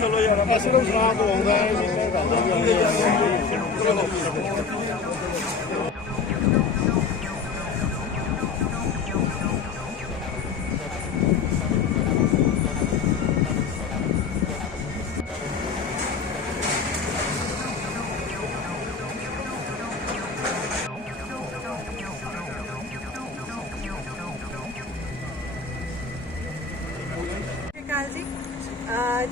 ਚਲੋ ਯਾਰ ਅਸੀਂ ਨੂੰ ਸੁਣਾ ਤੋਂ ਆਉਂਦਾ ਹੈ ਸਤਿ ਸ਼੍ਰੀ ਅਕਾਲ ਜੀ।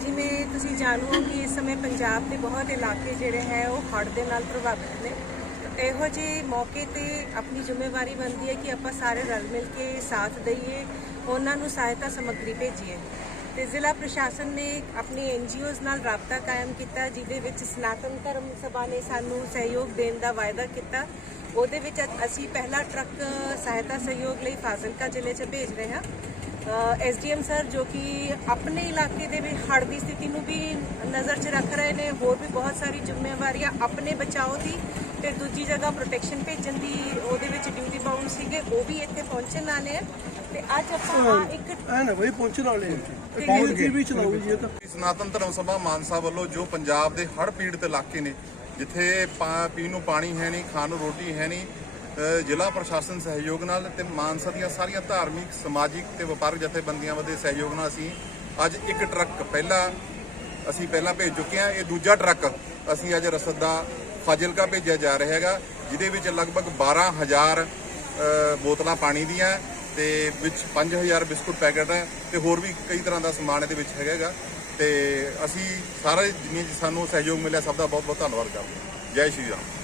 ਜਿਵੇਂ ਤੁਸੀਂ ਜਾਣੋ ਕਿ ਇਸ ਸਮੇਂ ਪੰਜਾਬ ਦੇ ਬਹੁਤ ਇਲਾਕੇ ਜਿਹੜੇ ਹੈ ਉਹ ਹੜ੍ਹ ਦੇ ਨਾਲ ਪ੍ਰਭਾਵਿਤ ਨੇ। ਇਹੋ ਜਿਹੇ ਮੌਕੇ ਤੇ ਆਪਣੀ ਜ਼ਿੰਮੇਵਾਰੀ ਬਣਦੀ ਹੈ ਕਿ ਆਪਾਂ ਸਾਰੇ ਰਲ ਮਿਲ ਕੇ ਸਾਥ ਦਈਏ, ਉਹਨਾਂ ਨੂੰ ਸਹਾਇਤਾ ਸਮੱਗਰੀ ਭੇਜੀਏ। ਤੇ ਜ਼ਿਲ੍ਹਾ ਪ੍ਰਸ਼ਾਸਨ ਨੇ ਆਪਣੀ ਐਨਜੀਓਜ਼ ਨਾਲ ਰਾਬਤਾ ਕਾਇਮ ਕੀਤਾ, ਜਿਹਦੇ ਵਿੱਚ ਸਨਾਤਨ ਧਰਮ ਸਭਾ ਨੇ ਸਾਨੂੰ ਸਹਿਯੋਗ ਦੇਣ ਦਾ ਵਾਅਦਾ ਕੀਤਾ। ਉਹਦੇ ਵਿੱਚ ਅਸੀਂ ਪਹਿਲਾ ਟਰੱਕ ਸਹਾਇਤਾ ਸਹਿਯੋਗ ਲਈ ਫਾਜ਼ਿਲਕਾ ਜ਼ਿਲ੍ਹੇ 'ਚ ਭੇਜ ਰਹੇ ਹਾਂ। ਐਸਡੀਐਮ ਸਰ ਜੋ ਕਿ ਆਪਣੇ ਇਲਾਕੇ ਦੇ ਵਿੱਚ ਹੜ੍ਹ ਦੀ ਸਥਿਤੀ ਨੂੰ ਵੀ ਨਜ਼ਰ 'ਚ ਰੱਖ ਰਹੇ ਨੇ ਹੋਰ ਵੀ ਬਹੁਤ ਸਾਰੀ ਜ਼ਿੰਮੇਵਾਰੀਆਂ ਆਪਣੇ ਬਚਾਓ ਦੀ ਤੇ ਦੂਜੀ ਜਗ੍ਹਾ ਪ੍ਰੋਟੈਕਸ਼ਨ ਭੇਜਣ ਦੀ ਉਹਦੇ ਵਿੱਚ ਡਿਊਟੀ ਬਾਉਂਡ ਸੀਗੇ ਉਹ ਵੀ ਇੱਥੇ ਪਹੁੰਚਣ ਵਾਲੇ ਆ। ਤੇ ਅੱਜ ਆਪਾਂ ਇੱਕ ਐ ਨਾ ਬਈ ਪਹੁੰਚਣ ਵਾਲੇ ਪਹੁੰਚ ਕੇ ਵੀ ਚਲਾਉ ਜੀ ਇਹ ਤਾਂ। ਸਨਾਤਨ ਧਰਮ ਸਭਾ ਮਾਨਸਾ ਵੱਲੋਂ ਜੋ ਪੰਜਾਬ ਦੇ ਹੜ੍ਹ ਪੀੜਤ ਇਲਾਕੇ ਨੇ ਜਿੱਥੇ ਪੀਣ ਨੂੰ ਪਾਣੀ ਹੈ ਨਹੀਂ ਖਾਣ ਨੂੰ ਰੋਟੀ ਹੈ ਨਹੀਂ ਜ਼ਿਲ੍ਹਾ ਪ੍ਰਸ਼ਾਸਨ ਸਹਿਯੋਗ ਨਾਲ ਤੇ ਮਾਨਸਾ ਦੀਆਂ ਸਾਰੀਆਂ ਧਾਰਮਿਕ ਸਮਾਜਿਕ ਤੇ ਵਪਾਰਕ ਜਥੇਬੰਦੀਆਂ ਦੇ ਸਹਿਯੋਗ ਨਾਲ ਅਸੀਂ ਅੱਜ ਇੱਕ ਟਰੱਕ ਪਹਿਲਾ ਅਸੀਂ ਪਹਿਲਾਂ ਭੇਜ ਚੁੱਕੇ ਹਾਂ। ਇਹ ਦੂਜਾ ਟਰੱਕ ਅਸੀਂ ਅੱਜ ਰਸਦ ਦਾ ਫਾਜ਼ਿਲਕਾ ਭੇਜਿਆ ਜਾ ਰਿਹਾ ਹੈਗਾ ਜਿਹਦੇ ਵਿੱਚ ਲਗਭਗ 12000 ਅ, ਬੋਤਲਾਂ ਪਾਣੀ ਦੀਆਂ ਤੇ ਵਿੱਚ 5000 ਬਿਸਕੁਟ ਪੈਕਟ ਹੈ ਤੇ ਹੋਰ ਵੀ ਕਈ ਤਰ੍ਹਾਂ ਦਾ ਸਮਾਨ ਇਹਦੇ ਵਿੱਚ ਹੈਗਾ ਤੇ ਅਸੀਂ ਸਾਰੇ ਜਿੰਨੇ ਸਾਨੂੰ ਸਹਿਯੋਗ ਮਿਲਿਆ ਸਭ ਦਾ ਬਹੁਤ ਬਹੁਤ ਧੰਨਵਾਦ ਕਰਦੇ ਹਾਂ। ਜੈ ਸ਼੍ਰੀ ਰਾਮ।